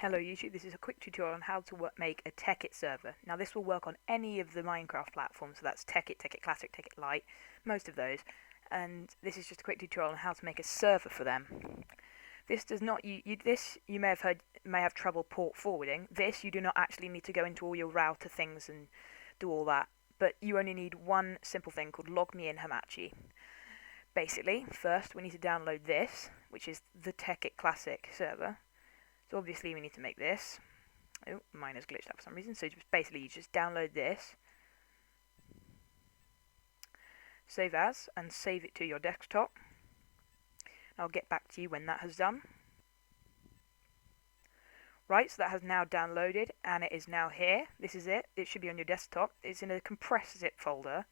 Hello YouTube, this is a quick tutorial on how to make a Tekkit server. Now this will work on any of the Minecraft platforms, so that's Tekkit, Tekkit Classic, Tekkit Lite, most of those. And this is just a quick tutorial on how to make a server for them. This does not, you may have heard, may have trouble port forwarding. This you do not actually need to go into all your router things and do all that, but you only need one simple thing called Log Me In Hamachi. Basically, first we need to download this, which is the Tekkit Classic server. So obviously we need to make this. Oh, mine has glitched out for some reason. So basically you just download this, save as, and save it to your desktop. I'll get back to you when that has done. Right, so that has now downloaded and it is now here. This is it. It should be on your desktop. It's in a compressed zip folder.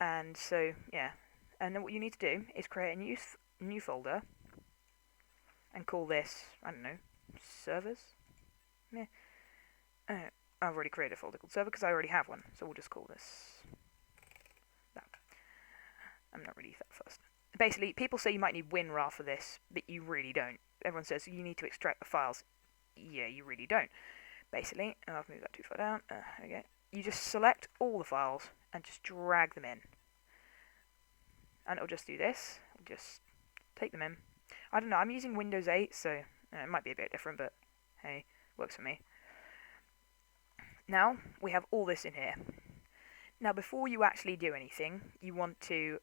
And so, yeah. And then what you need to do is create a new folder and call this, I don't know, servers? Yeah. I've already created a folder called server because I already have one, so we'll just call this that. I'm not really that fussed. Basically, people say you might need WinRAR for this, but you really don't. Everyone says you need to extract the files. Yeah, you really don't. Basically, I've moved that too far down. Okay. You just select all the files and just drag them in. And it'll just do this. It'll just take them in. I don't know, I'm using Windows 8, so it might be a bit different, but hey, works for me. Now, we have all this in here. Now, before you actually do anything, you want to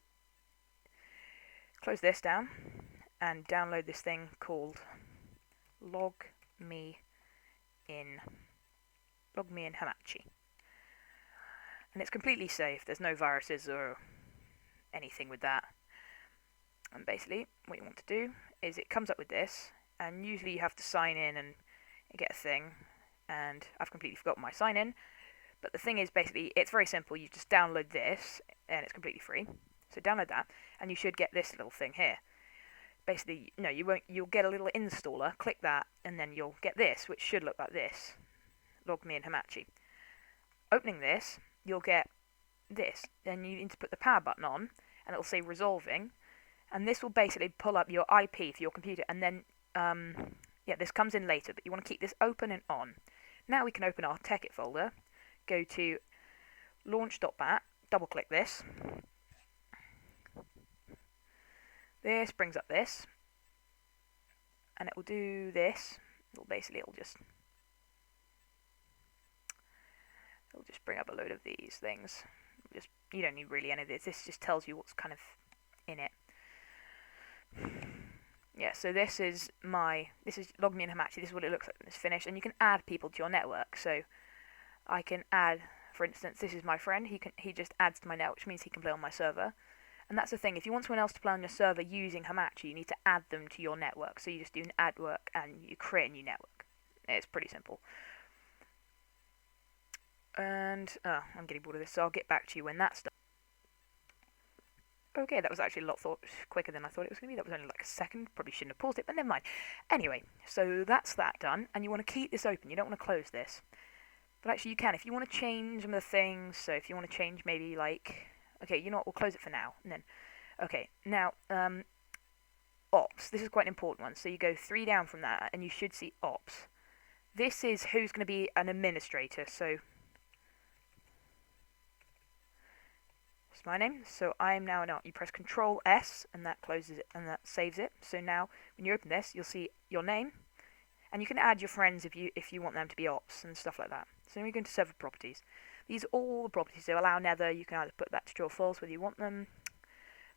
close this down and download this thing called Log Me In Hamachi. And it's completely safe, there's no viruses or anything with that. And basically, what you want to do is it comes up with this, and usually you have to sign in and get a thing, and I've completely forgotten my sign in, but the thing is basically it's very simple. You just download this and it's completely free, so download that and you should get this little thing here. Basically, no, you won't. You'll get a little installer, click that, and then you'll get this, which should look like this. Log Me In Hamachi. Opening this, you'll get this, then you need to put the power button on and it'll say resolving. And this will basically pull up your IP for your computer, and then, yeah, this comes in later, but you want to keep this open and on. Now we can open our Tekkit folder, go to launch.bat, double click this. This brings up this, and it will do this. It'll just bring up a load of these things. You don't need really any of this. This just tells you what's kind of in it. Yeah, so this is Log Me In Hamachi. This is what it looks like when it's finished, and you can add people to your network. So I can add, for instance, this is my friend. He just adds to my network, which means he can play on my server. And that's the thing. If you want someone else to play on your server using Hamachi, you need to add them to your network. So you just do an add work and you create a new network. It's pretty simple. And I'm getting bored of this, so I'll get back to you when that's done. Okay, that was actually a lot quicker than I thought it was going to be. That was only like a second. Probably shouldn't have paused it, but never mind. Anyway, so that's that done, and you want to keep this open. You don't want to close this. But actually you can. If you want to change some of the things, so if you want to change maybe like... Okay, you know what, we'll close it for now. And then, okay, now, ops. This is quite an important one. So you go 3 down from that, and you should see ops. This is who's going to be an administrator, so... my name, so I am now an op. You press Control S and that closes it and that saves it. So now when you open this, you'll see your name, and you can add your friends if you want them to be ops and stuff like that. So we go into server properties. These are all the properties. So allow nether, you can either put that to true or false whether you want them.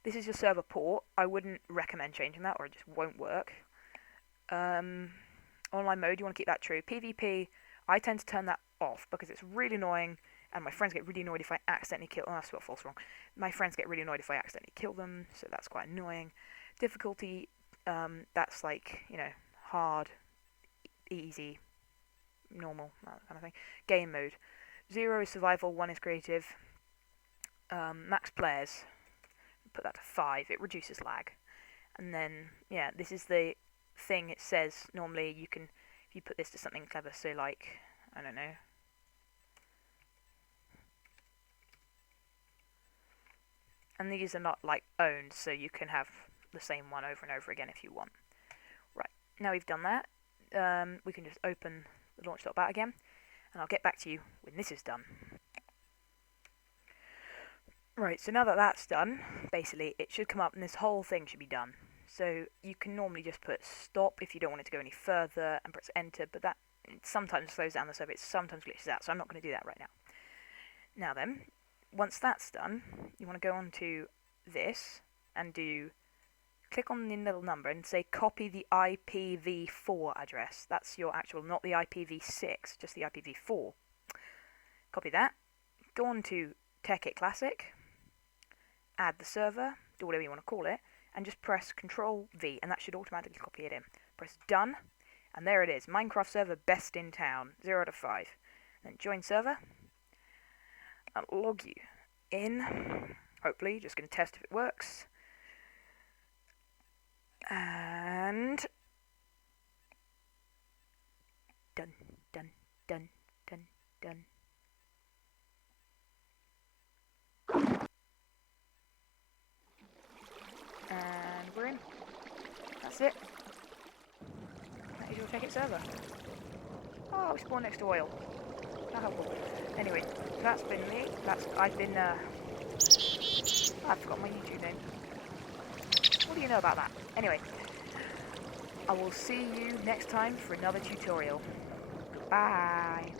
This is your server port. I wouldn't recommend changing that or it just won't work. Online mode, you want to keep that true. PvP, I tend to turn that off because it's really annoying. And my friends get really annoyed if I accidentally kill... Oh, I spelled false wrong. My friends get really annoyed if I accidentally kill them, so that's quite annoying. Difficulty, that's like, you know, hard, easy, normal, that kind of thing. Game mode. 0 is survival, 1 is creative. Max players, put that to 5, it reduces lag. And then, yeah, this is the thing it says. Normally you can, if you put this to something clever, so like, I don't know, and these are not like owned, so you can have the same one over and over again if you want. Right, now we've done that, we can just open the launch.bat again, and I'll get back to you when this is done. Right, so now that that's done, basically it should come up and this whole thing should be done. So you can normally just put stop if you don't want it to go any further and press enter, but that sometimes slows down the server, it sometimes glitches out, so I'm not going to do that right now. Now then, once that's done, you want to go on to this and click on the little number and say copy the IPv4 address. That's your actual, not the IPv6, just the IPv4. Copy that, go on to Tekkit Classic, add the server, do whatever you want to call it, and just press Control V, and that should automatically copy it in. Press done, and there it is, Minecraft server best in town, 0 out of 5. Then join server, I'll log you in, hopefully, just going to test if it works. And done, done, done, done, done. And we're in. That's it. That is your Tekkit server. Oh, we spawned next to oil. How helpful. Anyway, that's been me. I've been, I've forgotten my YouTube name. What do you know about that? Anyway, I will see you next time for another tutorial. Bye.